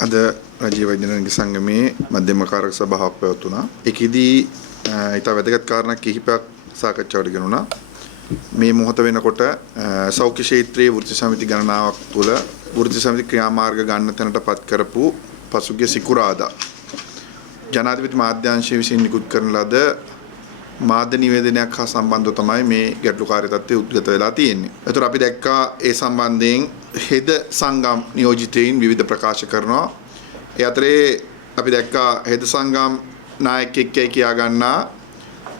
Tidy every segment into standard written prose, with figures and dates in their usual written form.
අද රජීව වෛද්‍යනායක සංගමයේ මධ්‍යම කාරක සභාවක් පැවතුණා. ඒකෙදී ඊට වැදගත් කාරණා කිහිපයක් සාකච්ඡාවට ගෙනුණා. මේ මොහොත වෙනකොට සෞඛ්‍ය ක්ෂේත්‍රයේ වෘත්ති සමිති ගණනාවක් තුළ වෘත්ති සමිති ක්‍රියාමාර්ග ගන්න තැනටපත් කරපු පසුගිය සිකුරාදා ජනාධිපති මාධ්‍යාංශය විසින් නිකුත් කරන ලද මාධ්‍ය නිවේදනයක් හා සම්බන්ධව තමයි මේ ගැටලුකාරී තත්ත්වය උද්ගත වෙලා තියෙන්නේ. ඒතර අපි දැක්කා ඒ සම්බන්ධයෙන් හෙද සංගම් නියෝජිතයින් විවිධ ප්‍රකාශ කරනවා. ඒ අතරේ අපි දැක්කා හෙද සංගම් නායකයෙක් කියා ගන්නා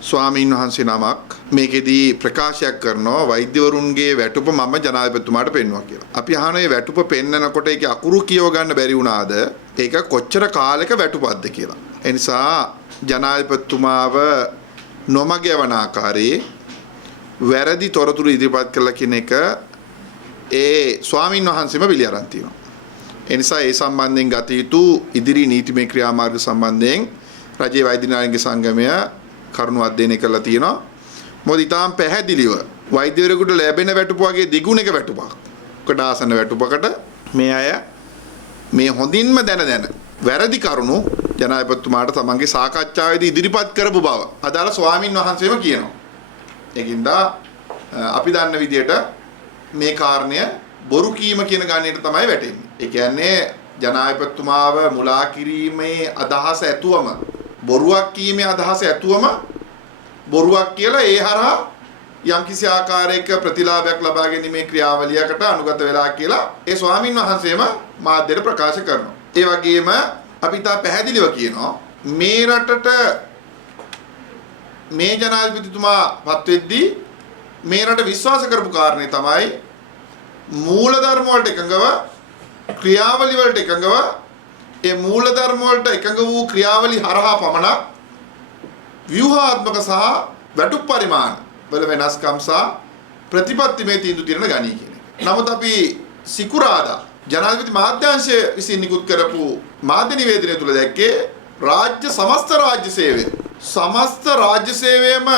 ස්වාමීන් වහන්සේ නමක් මේකෙදී ප්‍රකාශයක් කරනවා වෛද්‍යවරුන්ගේ වැටුප මම ජනාධිපතිතුමාට පෙන්වුවා කියලා. අපි අහන මේ වැටුප පෙන්නනකොට ඒකේ අකුරු කියව ගන්න බැරි වුණාද? ඒක කොච්චර කාලයක වැටුපක්ද කියලා. ඒ නිසා ජනාධිපතිතුමාව නොමග යවන ආකාරයේ වැරදි තොරතුරු ඉදිරිපත් කළ කියන එක ඒ ස්වාමින් වහන්සේම පිළි අරන් තියෙනවා. ඒ නිසා ඒ සම්බන්ධයෙන් ගත යුතු ඉදිරි නීතිමය ක්‍රියාමාර්ග සම්බන්ධයෙන් රජයේ වෛද්‍යනායක සංගමය කරුණු අධ්‍යයනය කරලා තියෙනවා. මොකද ඊටාම් පැහැදිලිව වෛද්‍යවරයෙකුට ලැබෙන වැටුප වගේ දිගුණක වැටුපක්. කට ආසන වැටුපකට මේ අය මේ හොඳින්ම දැන වැරදි කරුණු ජනාධිපතිතුමාට තමන්ගේ සාකච්ඡාවේදී ඉදිරිපත් කරපු බව අදාළ ස්වාමින් වහන්සේම කියනවා. ඒකින්ද අපි දන්න විදිහට මේ කාරණය බොරු කීම කියන ගණයට තමයි වැටෙන්නේ. ඒ කියන්නේ ජනාධිපතිතුමාව මුලා කිරීමේ අදහස ඇතුවම බොරුවක් කීමේ අදහස ඇතුවම බොරුවක් කියලා ඒ හරහා යම්කිසි ආකාරයක ප්‍රතිලාභයක් ලබා ගැනීමේ ක්‍රියාවලියකට අනුගත වෙලා කියලා ඒ ස්වාමින් වහන්සේම මාධ්‍යයට ප්‍රකාශ කරනවා. ඒ වගේම අපි තා පැහැදිලිව කියනවා මේ රටට මේ ජනාධිපතිතුමා පත් වෙද්දී මේ රට විශ්වාස කරපු කාරණේ තමයි මූලධර්ම වලට එකඟව ක්‍රියාවලි වලට එකඟව ඒ මූලධර්ම වලට එකඟ වූ ක්‍රියාවලි හරහා පමණක් ව්‍යුහාත්මක සහ වැටුප් පරිමාණ වල වෙනස්කම් සහ ප්‍රතිපත්තිමය තීන්දුව తీරන ගනී කියන එක. නමුත් අපි සිකුරාදා ජනාධිපති මාධ්‍යාංශය විසින් නිකුත් කරපු මාධ්‍ය නිවේදනය තුළ දැක්කේ සමස්ත රාජ්‍ය සේවයම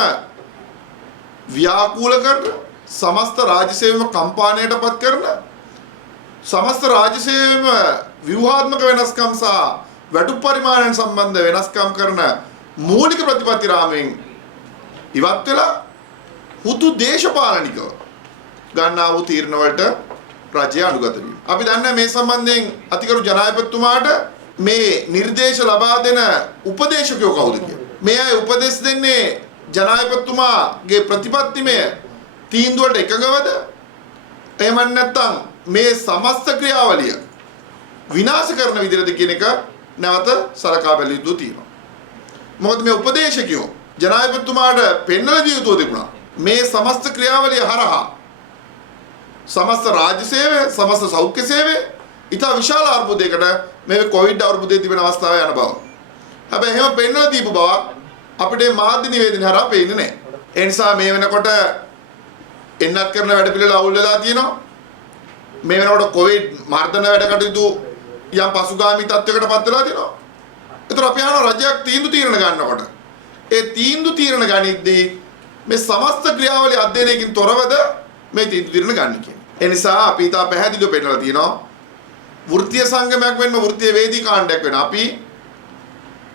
ව්‍යාකූල කරන සමස්ත රාජ්‍ය සේවයම කම්පාණයටපත් කරන සමස්ත රාජ්‍ය සේවයම ව්‍යුහාත්මක වෙනස්කම් සහ වැටුප් පරිමාණයන් සම්බන්ධ වෙනස්කම් කරන මූලික ප්‍රතිපත්ති රාමයෙන් ඉවත් වෙලා හුදු දේශපාලනිකව ගන්නා වූ තීරණ වලට රජය අනුගත වීම. අපි දන්නා මේ සම්බන්ධයෙන් අතිගරු ජනාධිපතිතුමාට මේ නිර්දේශ ලබා දෙන උපදේශකයෝ කවුද කියලා. මේ අය උපදෙස් දෙන්නේ ජනාධිපතිතුමාගේ ප්‍රතිපත්තිමය තීන්දුවට එකඟවද? එහෙම නැත්නම් මේ සමස්ත ක්‍රියාවලිය විනාශ කරන විදිහට කියන එක නැවත සලකා බැලිය යුතු තියෙනවා. මොකද මේ උපදේශකයෝ ජනාධිපතිතුමාට පෙන්වලා දිය යුතු තිබුණා. මේ සමස්ත ක්‍රියාවලිය හරහා සමස්ත රාජ්‍ය සේවය, සමස්ත සෞඛ්‍ය සේවය ඉතා විශාල අර්බුදයකට මේ කොවිඩ් අර්බුදයේ තිබෙන අවස්ථාව යන බව. හැබැයි එහෙම පෙන්වලා දීපු බව අපිට මාධ්‍ය නිවේදන හරහා පේන්නේ නැහැ. ඒ නිසා මේ වෙනකොට එන්නත් කරන වැඩ පිළිවෙල අවුල් වෙලා තියෙනවා. මේ වෙනකොට කොවිඩ් මර්ධන වැඩ කටයුතු යම් පසුගාමී තත්වයකට පත් වෙලා තියෙනවා. ඒතර අපි අහන රජයක් තීරණ ගන්නකොට ඒ තීරණ ගනිද්දී මේ සමස්ත ක්‍රියාවලිය අධ්‍යයනයකින් තොරවද මේ තීරණ ගන්න කියන්නේ. ඒ නිසා අපි තා පැහැදිලිව පෙන්නලා තියෙනවා වෘත්තීය සංගමයක් වෙන්න වෘත්තීය වේදී කාණ්ඩයක් වෙන අපි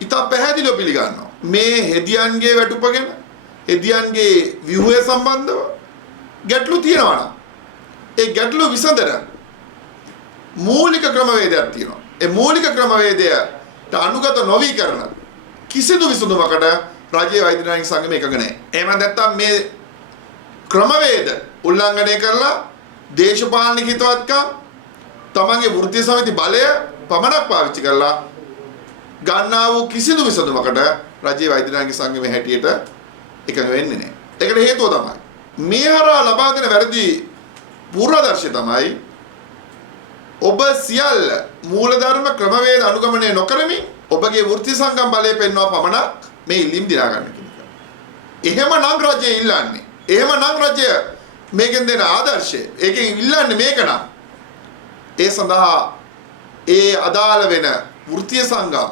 ඉතා පැහැදිලිව පිළිගන්නවා. මේ හෙදියන්ගේ වැටුපගෙන හෙදියන්ගේ ව්‍යුහය සම්බන්ධව ගැටලු තියෙනවා නම් ඒ ගැටලු විසඳන මූලික ක්‍රමවේදයක් තියෙනවා. ඒ මූලික ක්‍රමවේදයට අනුගත නොවි කරන කිසිදු විසඳුමකට රාජ්‍ය වෛද්‍යනායක සංගමය එකඟ නැහැ. එහෙම නැත්නම් මේ ක්‍රමවේද උල්ලංඝනය කරලා දේශපාලනික හිතවත්කම් තමන්ගේ වෘත්තීය සමිති බලය පමණක් පාවිච්චි කරලා ගන්නා වූ කිසිදු විසඳුමකට රාජ්‍ය වෛද්‍යනායක සංගමයේ හැටියට එකඟ වෙන්නේ නැහැ. ඒකට හේතුව තමයි මේ හරහා ලබා දෙන වැරදි පූර්වදර්ශය තමයි ඔබ සියල්ල මූලධර්ම ක්‍රමවේද අනුගමනය නොකරමින් ඔබගේ වෘත්ති සංගම් බලය පෙන්වනවා පමණක් මේ ඉල්ලීම් දිනා ගන්න කියන එක. එහෙමනම් රජය ඉල්ලන්නේ. එහෙමනම් රජය මේකෙන් දෙන ආදර්ශය. ඒකෙන් ඉල්ලන්නේ මේක නම්. ඒ සඳහා ඒ අදාළ වෙන වෘත්තීය සංගම්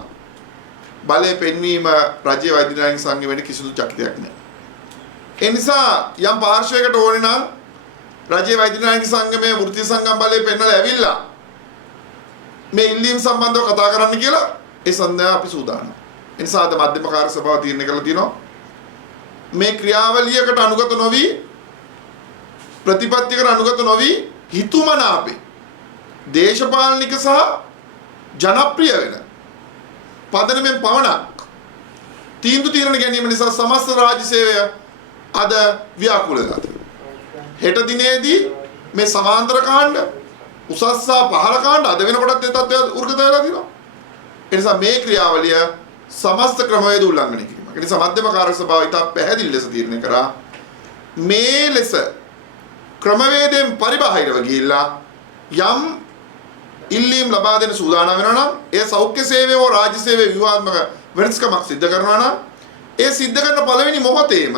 බලය පෙන්වීම රජයේ වෛද්‍යනායක සංගමයේ කිසිදු චකිතයක් නැහැ. ඒ නිසා යම් පාර්ශවයකට ඕනේ නම් රජයේ වෛද්‍යනායක සංගමයේ වෘත්තීය සංගම් බලය පෙන්වලා ඇවිල්ලා මේ ඉල්ලීම් සම්බන්ධව කතා කරන්න කියලා ඒ සඳහා අපි සූදානම්. ඒ නිසා අද මධ්‍යම කාර්ය සභාව තීරණය කළා තියෙනවා මේ ක්‍රියාවලියකට අනුගත නොවි ප්‍රතිපත්තියකට අනුගත නොවි හිතුමනාපේ දේශපාලනික සහ ජනප්‍රිය වෙන පදනමෙන් පවණක් තීන්දුව తీරන ගැනීම නිසා සමස්ත රාජ්‍ය සේවය අද ව්‍යාකූල වෙලා තියෙනවා. හෙට දිනේදී මේ සමාන්තර කාණ්ඩ උසස් සහ පහළ කාණ්ඩ අද වෙනකොටත් ඒ තත්ත්වය උර්ගත වෙලා තියෙනවා. ඒ නිසා මේ ක්‍රියාවලිය සමස්ත ක්‍රමවේද උල්ලංඝනය කිරීම. ඒ නිසා මධ්‍යම කාර්ය සභාව ඉතා පැහැදිලි ලෙස තීරණය කරා මේ ලෙස ක්‍රමවේදයෙන් පරිබාහිරව ගිහිල්ලා යම් ඉල්ලීම් ලබා දෙන සූදානම් වෙනවා නම් ඒ සෞඛ්‍ය සේවය හෝ රාජ්‍ය සේවයේ විවාදාත්මක වෙනස්කමක් සිද්ධ කරනවා නම් ඒ සිද්ධ කරන පළවෙනි මොහොතේම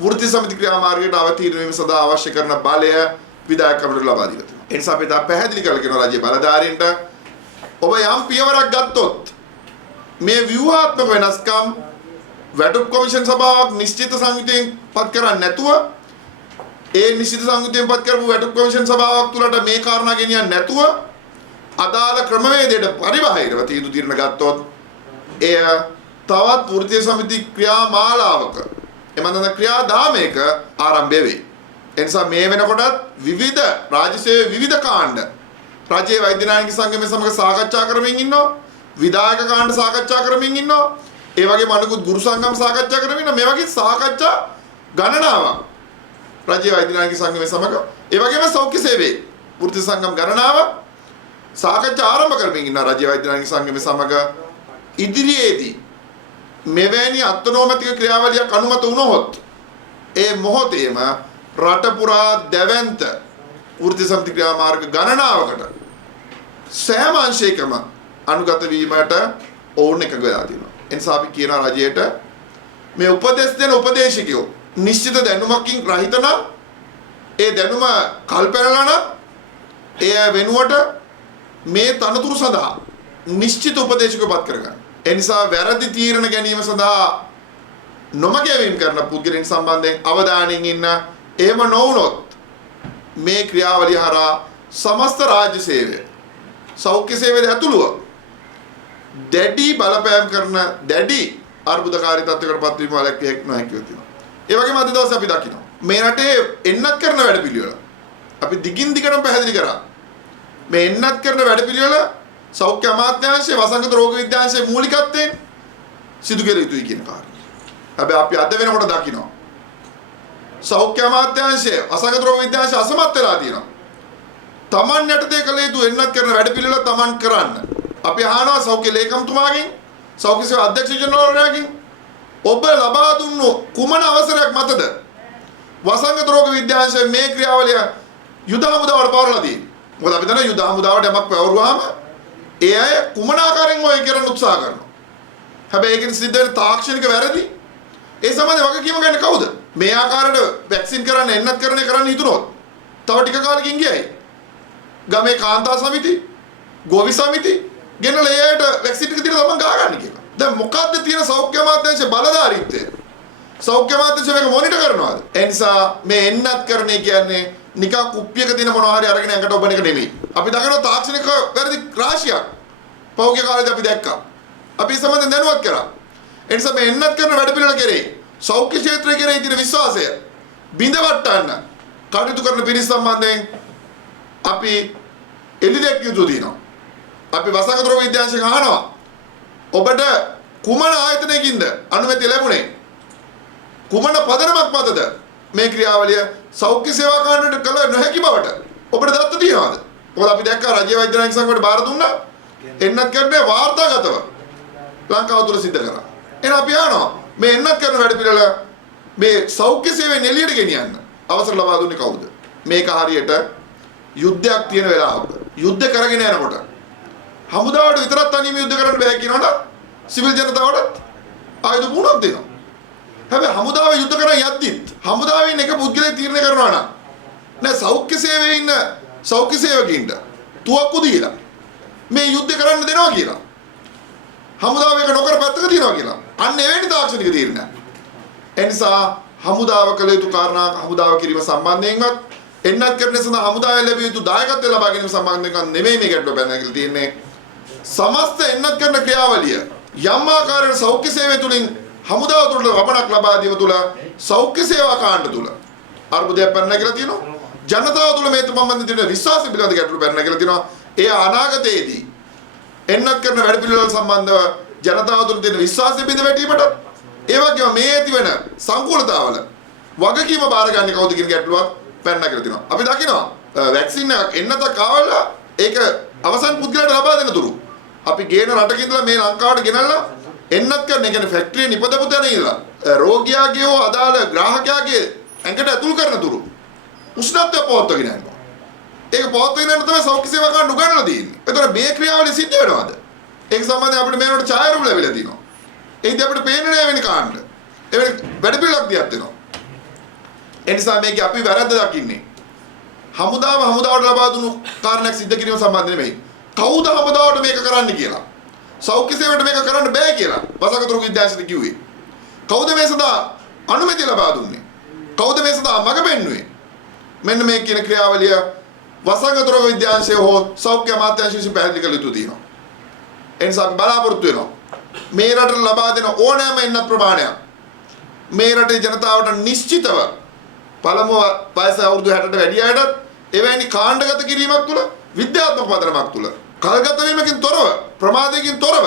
වෘත්ති සමිති ක්‍රියාමාර්ගයට අවතීර්ණ වීම සඳහා අවශ්‍ය කරන බලය විධායක කමිටුවට ලබා දීලා තියෙනවා. ඒ නිසා අපි තා පැහැදිලි කරලා කියනවා රාජ්‍ය බලධාරීන්ට ඔබ යම් පියවරක් ගත්තොත් මේ ව්‍යුහාත්මක වෙනස්කම් වැටුප් කොමිෂන් සභාවක් නිශ්චිත සංයුතියෙන් පත් කරන්නේ නැතුව ඒ නිශ්චිත සංයුතියෙන් පත් කරපු වැටුප් කොමිෂන් සභාවක් තුලට මේ කාරණා ගෙනියන්නේ නැතුව අදාළ ක්‍රමවේදයට පරිබාහිරව තීන්දුව తీරන ගත්තොත් එය තවත් වෘත්තීය සමිති ක්‍රියාමාලාවක එමන්දන ක්‍රියාදාමයක ආරම්භය වේ. ඒ නිසා මේ වෙනකොටත් විවිධ රාජ්‍ය සේවයේ විවිධ කාණ්ඩ රාජ්‍ය වෛද්‍ය නායක සංගමයේ සමග සාකච්ඡා කරමින් ඉන්නවා. විධායක කාණ්ඩ සාකච්ඡා කරමින් ඉන්නවා. ඒ වගේම අනිකුත් ගුරු සංගම් සාකච්ඡා කරමින් ඉන්නවා. මේ වගේ සාකච්ඡා ගණනාවක් රාජ්‍ය වෛද්‍ය නායක සංගමයේ සමග ඒ වගේම සෞඛ්‍ය සේවයේ වෘත්තීය සංගම් ගණනාවක් සාකච්ඡා ආරම්භ කරමින් ඉන්නවා රාජ්‍ය වෛද්‍ය නායක සංගමයේ සමග. ඉදිරියේදී මෙවැනි අත්නෝමතික ක්‍රියාවලියක් අනුමත වුණොත් ඒ මොහොතේම රට පුරා දැවැන්ත වෘත්තීය සමිති ක්‍රියාමාර්ග ගණනාවකට සෑම අංශයකම අනුගත වීමට ඕන එකක වෙලා තියෙනවා. ඒ නිසා අපි කියන රජයට මේ උපදෙස් දෙන උපදේශකයෝ නිශ්චිත දැනුමකින් රහිත නම් ඒ දැනුම කල්පැනලා නම් ඒ වෙනුවට මේ තනතුරු සඳහා නිශ්චිත උපදේශකයෝ පත් කරගන්න. ඒ නිසා වැරදි තීරණ ගැනීම සඳහා නොමගැවීම් කරන පුද්ගලයන් සම්බන්ධයෙන් අවධානයෙන් ඉන්න. එහෙම නොවුනොත් මේ ක්‍රියාවලිය හරහා සමස්ත රාජ්‍ය සේවය සෞඛ්‍ය සේවයේ ඇතුළුව දැඩි බලපෑම් කරන දැඩි අර්බුදකාරී තත්ත්වයකට පත්වීම වලක්විය නොහැකිව තියෙනවා. ඒ වගේම අද දවසේ අපි දකිනවා මේ රටේ එන්නත් කරන වැඩපිළිවෙල අපි දිගින් දිගටම පැහැදිලි කරා. මේ එන්නත් කරන වැඩපිළිවෙල සෞඛ්‍ය අමාත්‍යාංශයේ වසංගත රෝග විද්‍යාංශයේ මූලිකත්වයෙන් සිදු කළ යුතුයි කියන කාරණය. හැබැයි අපි අද වෙනකොට දකිනවා සෞඛ්‍ය අමාත්‍යාංශයේ වසංගත රෝග විද්‍යාංශය අසමත් වෙලා තියෙනවා. Taman යටතේ කළ යුතු එන්නත් කරන වැඩපිළිවෙල Taman කරන්න. අපි අහනවා සෞඛ්‍ය ලේකම්තුමාගෙන් සෞඛ්‍ය සේවා අධ්‍යක්ෂ ජනරාලගෙන් ඔබ ලබා දුන්නු කුමන අවසරයක් මතද වසංගත රෝග විද්‍යාංශයේ මේ ක්‍රියාවලිය යුද හමුදාවට පවරලා තියෙන්නේ. මොකද අපි දන්නවා යුද හමුදාවට යමක් පවරුවාම ඒ අය කුමන ආකාරයෙන් ඔය කරන්න උත්සාහ කරනවා. හැබැයි ඒකෙන් සිද්ධ වෙන තාක්ෂණික වැරදි ඒ සම්බන්ධව වගකීම ගන්න කවුද? මේ ආකාරයට වැක්සින් කරන්න එන්නත් කරන්න හිතුනොත් තව ටික කාලෙකින් ගියයි. ගමේ කාන්තා සමිති, ගෝවි සමිති ගෙනලා එයාට වැක්සින් ටික දීලා තමයි ගා ගන්න කියලා. දැන් මොකද්ද තියෙන සෞඛ්‍ය අමාත්‍යාංශයේ බලධාරීත්වය? සෞඛ්‍ය අමාත්‍යාංශය මේක මොනිටර් කරනවාද? ඒ නිසා මේ එන්නත් කරන්නේ කියන්නේ නිකන් කුප්පියක තියෙන මොනවා හරි අරගෙන ඇඟට ඔබන එක නෙමෙයි. අපි දකිනවා තාක්ෂණික වැරදි රාශියක් පෞද්ගලික කාලේදී අපි දැක්කා. අපි ඒ සම්බන්ධයෙන් දැනුවත් කරා. ඒ නිසා මේ එන්නත් කරන වැඩපිළිවෙල කෙරේ සෞඛ්‍ය ක්ෂේත්‍රය කෙරේ තියෙන විශ්වාසය බිඳවට්ටන්න කටයුතු කරන පිරිස සම්බන්ධයෙන් අපි එළිදැක් යුතු දිනවා. අපි වසංගත රෝග විද්‍යාංශයෙන් අහනවා ඔබට කුමන ආයතනයකින්ද අනුමැතිය ලැබුණේ? කුමන පදනමක් මතද මේ ක්‍රියාවලිය සෞඛ්‍ය සේවා කාණ්ඩයට කළ නොහැකි බවට ඔබට දත්ත තියෙනවද? මොකද අපි දැක්කා රාජ්‍ය වෛද්‍ය නායක සංගමයට බාර දුන්නා එන්නත් කරන්නේ වාර්තාගතව ලංකාව තුල සිද්ධ කරා. එහෙනම් අපි අහනවා මේ එන්නත් කරන වැඩ පිළිවෙල මේ සෞඛ්‍ය සේවයෙන් එළියට ගෙනියන්න අවසර ලබා දුන්නේ කවුද? මේක හරියට යුද්ධයක් තියෙන වෙලාවක යුද්ධ කරගෙන යනකොට හමුදාවට විතරක් තනියම යුද්ධ කරන්න බෑ කියනකොට සිවිල් ජනතාවට ආයුධ පුණක් දෙනවා. හැබැයි හමුදාව යුද්ධ කරන් යද්දිත් හමුදාවෙන් එක පුද්ගලයෙක් තීරණය කරනවා නම් නෑ සෞඛ්‍ය සේවයේ ඉන්න සෞඛ්‍ය සේවකින්ට තුවක්කු දීලා මේ යුද්ධ කරන්න දෙනවා කියලා. හමුදාව එක නොකර පැත්තක තියනවා කියලා. අන්න එවැනි තාක්ෂණික තීරණ. ඒ නිසා හමුදාව කළ යුතු කාරණා හමුදාව කිරීම සම්බන්ධයෙන්වත් එන්නත් කරන සඳහා හමුදාවේ ලැබිය යුතු දායකත්වය ලබා ගැනීම සම්බන්ධයෙන් නෙමෙයි මේ ගැටලුව පැනනගලා තියෙන්නේ. සමස්ත එන්නත් කරන ක්‍රියාවලිය යම් ආකාරයක සෞඛ්‍ය සේවය තුලින් හමුදාව තුළට වපනක් ලබා දීම තුළ සෞඛ්‍ය සේවා කාණ්ඩ තුළ අර්බුදයක් පැනනගලා තියෙනවා. ජනතාව තුළ මේ සම්බන්ධ තියෙන විශ්වාසය පිළිබඳ ගැටලු පැනනගලා තියෙනවා. ඒ අනාගතයේදී එන්නත් කරන වැඩපිළිවෙළ සම්බන්ධව ජනතාව තුළ තියෙන විශ්වාසය බිඳ වැටීමට ඒ වගේම මේ ඇති වෙන සංකූලතාවල වගකීම බාරගන්නේ කවුද කියන ගැටලුවක් පැනනගලා තියෙනවා. අපි දකිනවා වැක්සින් එකක් එන්නතක් ආවලා ඒක අවසන් පුද්ගලයාට ලබා දෙන තුරු අපි ගේන රටක ඉඳලා මේ ලංකාවට ගෙනල්ලා එන්නත් කරන ඒ කියන්නේ ෆැක්ටරියේ නිපදපු තැන ඉඳලා රෝගියාගේ හෝ අදාළ ග්‍රාහකයාගේ ඇඟට ඇතුල් කරන තුරු උෂ්ණත්වය පවත්වාගෙන යනවා. ඒක පවත්වාගෙන යන තමයි සෞඛ්‍ය සේවා කාණ්ඩ උගන්වලා තියෙන්නේ. ඒතර මේ ක්‍රියාවලිය සිද්ධ වෙනවද? ඒක සම්බන්ධයෙන් අපිට මේකට ඡායාරූප ලැබිලා තියෙනවා. ඒකදී අපිට පේන්නේ නැහැ වෙන කාණ්ඩ. ඒ වැඩ පිළිලක් දියත් වෙනවා. ඒ නිසා මේක අපි වැරද්ද දකින්නේ. හමුදාවට ලබා දුණු කාරණයක් සිද්ධ කිරීම සම්බන්ධ නෙමෙයි. කවුද හමුදාවට මේක කරන්න කියලා. සෞඛ්‍ය සේවයට මේක කරන්න බෑ කියලා වසඟතුරු විද්‍යාශිත කිව්වේ. කවුද මේ සඳහා අනුමැතිය ලබා දුන්නේ? කවුද මේ සඳහා මඟ පෙන්වුවේ? මෙන්න මේ කියන ක්‍රියාවලිය වසඟතුරු විද්‍යාංශය හෝ සෞඛ්‍ය අමාත්‍යාංශය විසින් පැහැදිලි කළ යුතු තියෙනවා. ඒ නිසා අපි බලාපොරොත්තු වෙනවා මේ රටට ලබා දෙන ඕනෑම එන්නත් ප්‍රමාණයක් මේ රටේ ජනතාවට නිශ්චිතව පළමුව වයස අවුරුදු 60ට වැඩි අයටත් එවැනි කාණ්ඩගත කිරීමක් තුළ විද්‍යාත්මක පදනමක් තුළ කල්ගත වීමකින් තොරව ප්‍රමාදයකින් තොරව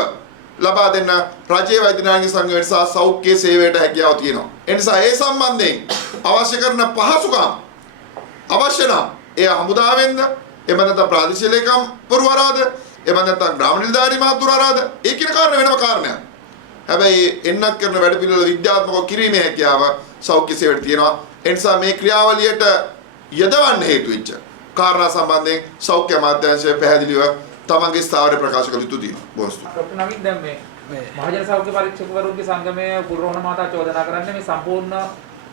ලබා දෙන්න රජයේ වෛද්‍ය නායක සංඝ නිසා සෞඛ්‍ය සේවයට හැකියාව තියෙනවා. ඒ නිසා ඒ සම්බන්ධයෙන් අවශ්‍ය කරන පහසුකම් අවශ්‍ය නම් ඒ හමුදාවෙන්ද එමෙ නැත්නම් ප්‍රාදේශීය ලේකම් පුරවරාද එමෙ නැත්නම් ග්‍රාම නිලධාරී මහතුරාද ඒ කියන කාරණා වෙනම කාරණයක්. හැබැයි එන්නත් කරන වැඩ පිළිවෙල විද්‍යාත්මකව කිරීමේ හැකියාව සෞඛ්‍ය සේවයට තියෙනවා. ඒ නිසා මේ ක්‍රියාවලියට යොදවන්න හේතු වෙච්ච කාරණා සම්බන්ධයෙන් සෞඛ්‍ය අමාත්‍යාංශය පැහැදිලිව තමන්ගේ ස්ථාවරය ප්‍රකාශ කළ යුතු තියෙනවා. බොහොම ડોક્ટર නවීන් දැන් මේ මහජන සෞඛ්‍ය පරීක්ෂකවරුන්ගේ සංගමයේ කුරුරෝහණ මහතා චෝදනා කරන්නේ මේ සම්පූර්ණ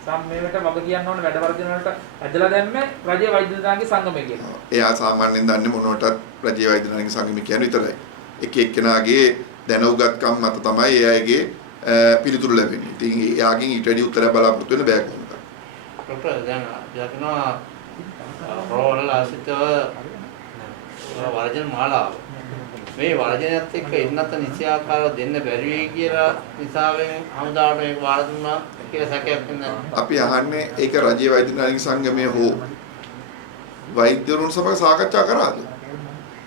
සම්මේලනයට වග කියන්න ඕන වැඩ වර්ධන වලට ඇදලා දැම්මේ රජයේ වෛද්‍ය දානගේ සංගමය කියනවා. එයා සාමාන්‍යයෙන් දන්නේ මොනවටත් රජයේ වෛද්‍ය දානගේ සංගමය කියන්නේ විතරයි. එක එක්කෙනාගේ දැනුගත්කම් මත තමයි එයාගේ පිළිතුරු ලැබෙන්නේ. ඉතින් එයාගෙන් ඊට වැඩි උත්තර බලාපොරොත්තු වෙන්න බෑ කොහොමද? ડોક્ટર දැන් යකිනවා රෝල් ආසිතව වර්ජන මාලාව මේ වර්ජනයත් එක්ක එන්නත් නිසි ආකාරව දෙන්න බැරි වෙයි කියලා නිසාවෙන් හමුදාවට මේක වාර දුන්නා කියලා සැකයක් නෑ. අපි අහන්නේ ඒක රජයේ වෛද්‍ය නාලික සංගමයේ හෝ වෛද්‍යවරුන් සමග සාකච්ඡා කරාද?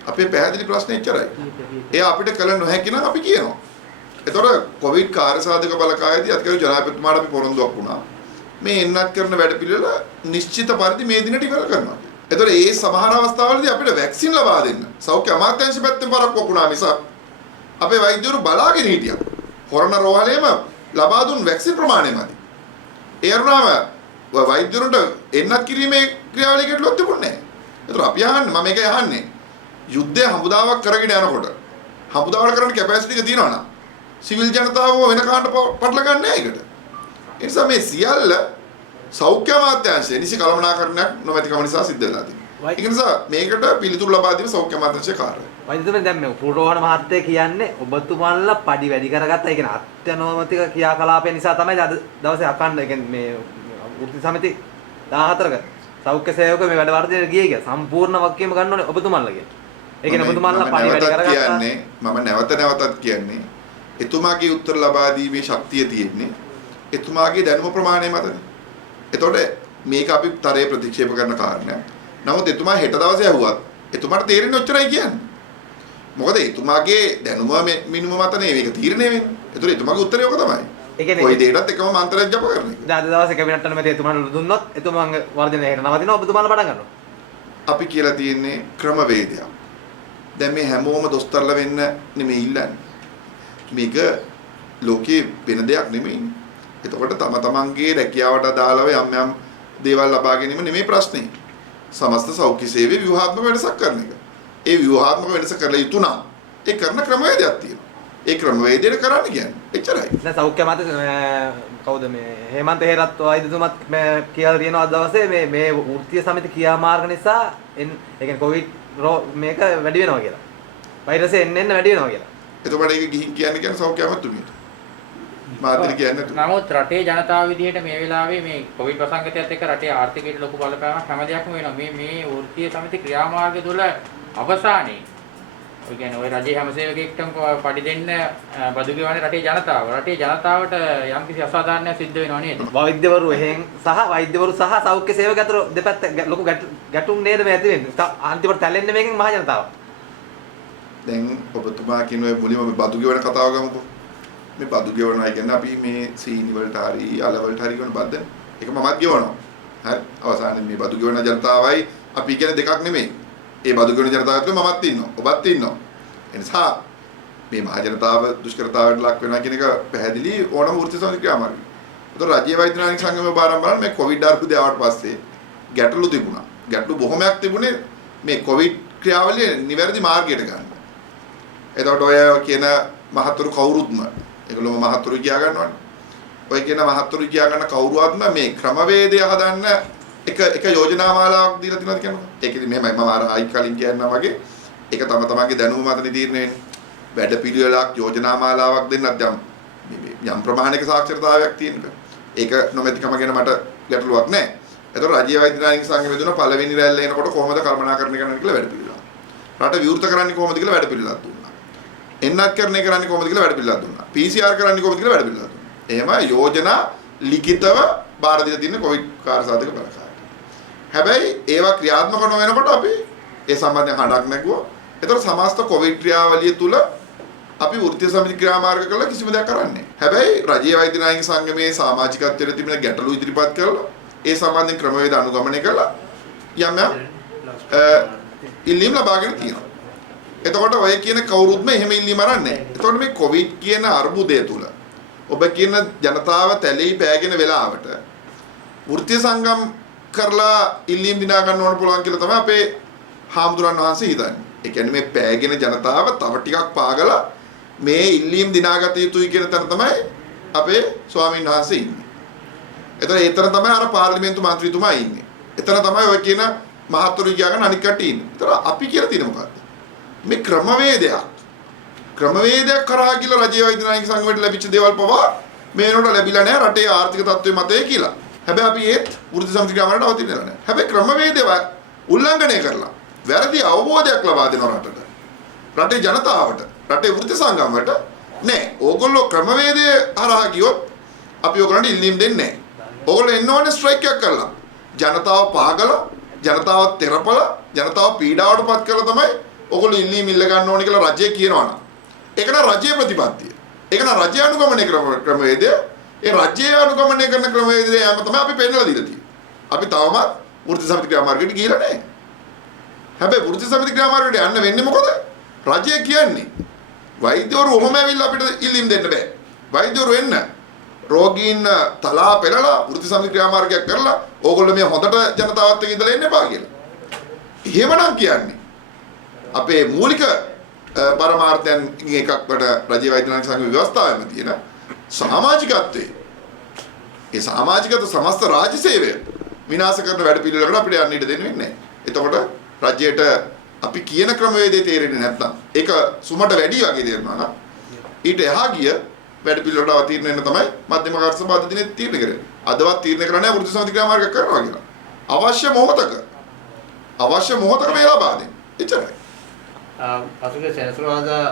අපේ පැහැදිලි ප්‍රශ්නේ එච්චරයි. ඒ අපිට කළ නොහැකි නම් අපි කියනවා. ඒතකොට කොවිඩ් කාර්යසාධක බලකායේදී අධිකාරී ජනාධිපතිතුමාට අපි පොරොන්දුවක් වුණා. මේ එන්නත් කරන වැඩ පිළිවෙල නිශ්චිත පරිදි මේ දිනට ඉවර කරනවා. ඒතකොට ඒ සමහර අවස්ථාවලදී අපිට වැක්සින් ලබා දෙන්න සෞඛ්‍ය අමාත්‍යාංශ පැත්තෙන් බරක් වුණා මිසක් අපේ වෛද්‍යවරු බලාගෙන හිටියා. කොරෝනා රෝහලේම ලබා දුන් වැක්සින් ප්‍රමාණය මදි. ඒ වුණාම වෛද්‍යවරුන්ට එන්නත් කිරීමේ ක්‍රියාවලිය ගැටලුවක් තිබුණේ නැහැ. ඒතකොට අපි අහන්නේ මම මේකයි අහන්නේ යුද්ධය හමුදාවක් කරගෙන යනකොට හමුදාවට කරන්න කැපැසිටි එක තියෙනවා නම් සිවිල් ජනතාව වෙන කාණ්ඩ පටල ගන්න නැහැ ඒකට. ඒ නිසා මේ සියල්ල සෞඛ්‍ය අමාත්‍යාංශය නිසි කළමනාකරණයක් නොමැතිකම නිසා සිද්ධ වෙලා තියෙනවා. ඒ නිසා මේකට පිළිතුරු ලබා දීම සෞඛ්‍ය අමාත්‍යාංශයේ කාර්යය. වෛද්‍යතුමනි දැන් මේ කුරුරෝහණ මහත්තයා කියන්නේ ඔබතුමාලා පඩි වැඩි කරගත්තා. ඒ කියන්නේ අත්‍යනෝමතික ක්‍රියාකලාපය නිසා තමයි අද දවසේ අකණ්ඩ ඒ කියන්නේ මේ වෘත්ති සමිති 14ක සෞඛ්‍ය සේවක මේ වැඩ වර්ධනය ගියේ කියලා. සම්පූර්ණ වගකීම ගන්න ඕනේ ඔබතුමාලා කියන්නේ. ඒ කියන්නේ ඔබතුමාලා පඩි වැඩි කරගත්තා. මම නැවතත් කියන්නේ එතුමාගේ උත්තර ලබා දීමේ ශක්තිය තියෙන්නේ එතුමාගේ දැනුම ප්‍රමාණය මතනේ. එතකොට මේක අපි තරයේ ප්‍රතික්ෂේප කරන කාරණයක්. නමුත් එතුමා හෙට දවසේ ඇහුවත් එතුමාට තේරෙන්නේ ඔච්චරයි කියන්නේ. මොකද එතුමාගේ දැනුම මිනුම මතනේ මේක තීරණය වෙන්නේ. ඒතකොට එතුමාගේ උත්තරය ඔක තමයි. ඒ කියන්නේ කොයි දෙයකටත් එකම මන්ත්‍රයක් ජප කරන්නේ. දැන් අද දවසේ කැබිනට් එකට එතුමාට දුන්නොත් එතුමාගේ වර්ධනය හෙට නවතිනවා ඔබතුමාලා පටන් ගන්නවා. අපි කියලා තියෙන්නේ ක්‍රමවේදයක්. දැන් මේ හැමෝම දොස්තරලා වෙන්න නෙමෙයි ඉල්ලන්නේ. මේක ලෝකේ වෙන දෙයක් නෙමෙයි. එතකොට තම තමන්ගේ රැකියාවට අදාළව යම් දේවල් ලබා ගැනීම නෙමෙයි ප්‍රශ්නේ. සමස්ත සෞඛ්‍ය සේවයේ ව්‍යුහාත්මක වෙනසක් කරන එක. ඒ ව්‍යුහාත්මක වෙනස කරලා යුතු නම් ඒ කරන ක්‍රමවේදයක් තියෙනවා. ඒ ක්‍රමවේදයට කරන්න කියන්නේ. එච්චරයි. දැන් සෞඛ්‍ය අමාත්‍ය කවුද මේ හේමන්ත හේරත් වෛද්‍යතුමත් කියලා තියෙනවා අද දවසේ මේ වෘත්තීය සමිති ක්‍රියාමාර්ග නිසා ඒ කියන්නේ කොවිඩ් මේක වැඩි වෙනවා කියලා. වෛරසය එන්න වැඩි වෙනවා කියලා. එතකොට ඒක ගිහින් කියන්නේ සෞඛ්‍ය අමාත්‍යතුමියට. මාත්‍රි කියන්නේ නමුත් රටේ ජනතාව විදිහට මේ වෙලාවේ මේ කොවිඩ් ප්‍රසංගතයත් එක්ක රටේ ආර්ථිකයට ලොකු බලපෑමක් හැම දෙයක්ම වෙනවා. මේ වෘත්තීය සමිති ක්‍රියාමාර්ග තුළ අවසානයේ ඔය කියන්නේ ඔය රජයේ හැම සේවකයෙක්ටම පඩි දෙන්න බදු ගෙවන්නේ රටේ ජනතාව. රටේ ජනතාවට යම්කිසි අසාධාරණයක් සිද්ධ වෙනව නේද? වෛද්‍යවරු එහෙන් සහ වෛද්‍යවරු සහ සෞඛ්‍ය සේවක අතර දෙපැත්ත ලොකු ගැටුම් නේද මේ ඇති වෙන්නේ. අන්තිමට තැලෙන්නේ මේකෙන් මහ ජනතාව. දැන් ඔබතුමා කියන ඔය මුලින්ම මේ බදු ගෙවන කතාව ගමුකෝ. මේ බදු ගෙවනවා කියන්නේ අපි මේ සීනි වලට හරි අල වලට හරි ගෙවන බද්ද. ඒක මමත් ගෙවනවා. හරි. අවසානයේ මේ බදු ගෙවන ජනතාවයි අපි කියන්නේ දෙකක් නෙමෙයි. ඒ බදු ගෙවන ජනතාවත් මමත් ඉන්නවා. ඔබත් ඉන්නවා. ඒ නිසා මේ මහ ජනතාව දුෂ්කරතාවයට ලක් වෙනවා කියන එක පැහැදිලි ඕනම වෘත්ති සමිති ක්‍රියාමාර්ගය. ඒතර රාජ්‍ය වෛද්‍ය නායක සංගමයේ බාරම් බලන්න මේ කොවිඩ් ආරම්භය ආවට පස්සේ ගැටලු තිබුණා. ගැටලු බොහොමයක් තිබුණේ මේ කොවිඩ් ක්‍රියාවලිය නිවැරදි මාර්ගයට ගන්න. එතකොට ඔය කියන මහතුරු කවුරුත්ම ඒගොල්ලෝ මහතුරු කියා ගන්නවනේ. ඔය කියන මහතුරු කියා ගන්න කවුරුවත්ම මේ ක්‍රමවේදය හදන්න එක යෝජනා මාලාවක් දීලා තියෙනවද කියනවා. ඒකෙදි මෙහෙමයි මම අර ආයි කලින් කියනවා වගේ ඒක තම තමන්ගේ දැනුම මතනේ තීරණය වෙන්නේ. වැඩපිළිවෙලක් යෝජනා මාලාවක් දෙන්නත් යම් ප්‍රමාණික සාක්ෂරතාවයක් තියෙනවා. ඒක නොමැතිකම ගැන මට ගැටලුවක් නැහැ. ඒතකොට රාජ්‍ය වෛද්‍ය නායක සංගමයේ දුන පළවෙනි රැල්ල එනකොට කොහොමද කළමනාකරණය කරන්න කියලා වැඩපිළිවෙල. රට විවෘත කරන්නේ කොහොමද කියලා වැඩපිළිවෙලක් දුන්නා. එන්නත් කරන්නේ කරන්නේ කොහොමද කියලා වැඩපිළිවෙලක් දුන්නා. PCR කරන්නේ කොහොමද කියලා වැඩපිළිවෙලක් දුන්නා. එහෙම යෝජනා ලිඛිතව බාර දීලා තියෙන කොවිඩ් කාර්යසාධක බලකායට. හැබැයි ඒවා ක්‍රියාත්මක නොවෙනකොට අපි ඒ සම්බන්ධයෙන් හඬක් නැගුවා. ඒතර සමස්ත කොවිඩ් ක්‍රියාවලිය තුල අපි වෘත්තීය සමිති ක්‍රියාමාර්ග කළා කිසිම දෙයක් කරන්නේ. හැබැයි රජයේ වෛද්‍ය නායක සංගමයේ සමාජිකත්වයට තිබෙන ගැටලු ඉදිරිපත් කරලා ඒ සම්බන්ධයෙන් ක්‍රමවේද අනුගමනය කළා යම් ඉල්ලීම් ලබාගෙන තියෙනවා. එතකොට ඔය කියන කවුරුත්ම එහෙම ඉල්ලීම අරන්නේ. එතකොට මේ කොවිඩ් කියන අර්බුදය තුල ඔබ කියන ජනතාව තැලී පෑගෙන වෙලාවට වෘත්තීය සංගම් කරලා ඉල්ලීම් දිනා ගන්න ඕන පුළුවන් කියලා තමයි අපේ හාමුදුරන් වහන්සේ හිතන්නේ. ඒ කියන්නේ මේ පෑගෙන ජනතාව තව ටිකක් පාගලා මේ ඉල්ලීම් දිනාගත යුතුයි කියන තැන තමයි අපේ ස්වාමීන් වහන්සේ ඉන්නේ. එතන තමයි අර පාර්ලිමේන්තු මන්ත්‍රීතුමා ඉන්නේ. එතන තමයි ඔය කියන මහත්තුරු කියගෙන අනික් කට්ටිය ඉන්නේ. ඒතර අපි කියලා තියෙන මොකද්ද? මේ ක්‍රමවේදයක් කරා කියලා රජයේ වෛද්‍ය නායක සංගමයට ලැබිච්ච දේවල් පවා මේනොට ලැබිලා නැහැ රටේ ආර්ථික තත්ත්වයේ මතය කියලා. හැබැයි අපි ඒත් වෘත්ති සමිති ක්‍රමවලට අවතිරලා නැහැ. හැබැයි ක්‍රමවේදය උල්ලංඝනය කරලා වැරදි අවබෝධයක් ලබා දෙනවා රටට. රටේ ජනතාවට, රටේ වෘත්ති සංගමවලට නෑ. ඕගොල්ලෝ ක්‍රමවේදය හරහා ගියොත් අපි ඕගොල්ලන්ට ඉල්ලීම් දෙන්නේ නැහැ. ඕගොල්ලෝ එන්න ඕනේ ස්ට්‍රයික් එකක් කරලා. ජනතාව පාගලා, ජනතාව තෙරපලා, ජනතාව පීඩාවටපත් කරලා තමයි ඕගොල්ලෝ ඉල්ලීම් ඉල්ල ගන්න ඕනේ කියලා රජය කියනවනම්. ඒක නම් රජයේ ප්‍රතිපත්තිය. ඒක නම් රජය අනුගමනය ක්‍රමවේදය. ඒ රජයේ අනුගමනය කරන ක්‍රමවේදය යම තමයි අපි පෙන්නලා දීලා තියෙන්නේ. අපි තවමත් වෘත්ති සමිති ක්‍රියාමාර්ගයට ගිහිලා නැහැ. හැබැයි වෘත්ති සමිති ක්‍රියාමාර්ගයට යන්න වෙන්නේ මොකද? රජය කියන්නේ වෛද්‍යවරු ඔහොම ඇවිල්ලා අපිට ඉල්ලීම් දෙන්න බෑ. වෛද්‍යවරු එන්න රෝගීන් තලා පෙරලා වෘත්ති සමිති ක්‍රියාමාර්ගයක් කරලා ඕගොල්ලෝ මේ හොඳට ජනතාවත් එක්ක ඉඳලා එන්න එපා කියලා. එහෙමනම් කියන්නේ අපේ මූලික පරමාර්ථයන් එකක් වට රජයේ වෛද්‍ය නායක සංගමේ ව්‍යවස්ථාවෙම තියෙන සමාජිකත්වයේ ඒ සමාජිකත්ව සමස්ත රාජ්‍ය සේවය විනාශ කරන වැඩ පිළිවෙලකට අපිට යන්න ඉඩ දෙන්නේ නැහැ. එතකොට රජයට අපි කියන ක්‍රමවේදේ තේරෙන්නේ නැත්නම් ඒක සුමට වැඩි වගේ තේරෙනවා නම් ඊට එහා ගිය වැඩ පිළිවෙලට අවතීර්ණ වෙන්න තමයි මධ්‍යම කාර්ය සභාව දිනේ තීරණය කරන්නේ. අදවත් තීරණය කරන්නේ වෘත්ති සමිති ක්‍රියාමාර්ග කරනවා කියලා. අවශ්‍ය මොහොතක වේලා බාදෙන්න. එච්චරයි. පසුගිය සෙනසුරාදා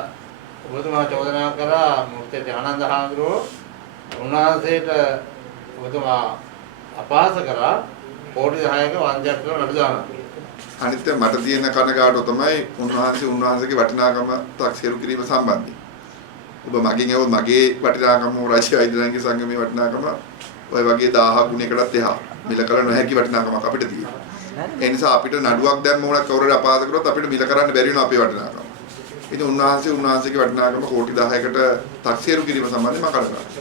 ඔබතුමා චෝදනා කරා මුර්තේ ධානන්ද හාමුදුරුවෝ උන්වහන්සේට ඔබතුමා අපහාස කරා කෝටි 10ක වංචක කරන නඩු දානවා. අනිත් මට තියෙන කනගාටුව තමයි උන්වහන්සේගේ වටිනාකම තාක්ෂේරු කිරීම සම්බන්ධයෙන්. ඔබ මගෙන් ඇහුවොත් මගේ වටිනාකම රාජ්‍ය වෛද්‍ය නායක සංගමේ වටිනාකම ඔය වගේ 1000 ගුණයකටත් එහා මිල කළ නොහැකි වටිනාකමක් අපිට තියෙනවා. ඒ නිසා අපිට නඩුවක් දැම්ම උනත් කවුරුහරි අපහාස කරොත් අපිට මිල කරන්න බැරි වෙනවා අපේ වටිනාකම. ඉතින් උන්වහන්සේගේ වටිනාකම කෝටි 10කට තාක්ෂේරු කිරීම සම්බන්ධයෙන් මම කනගාටුයි.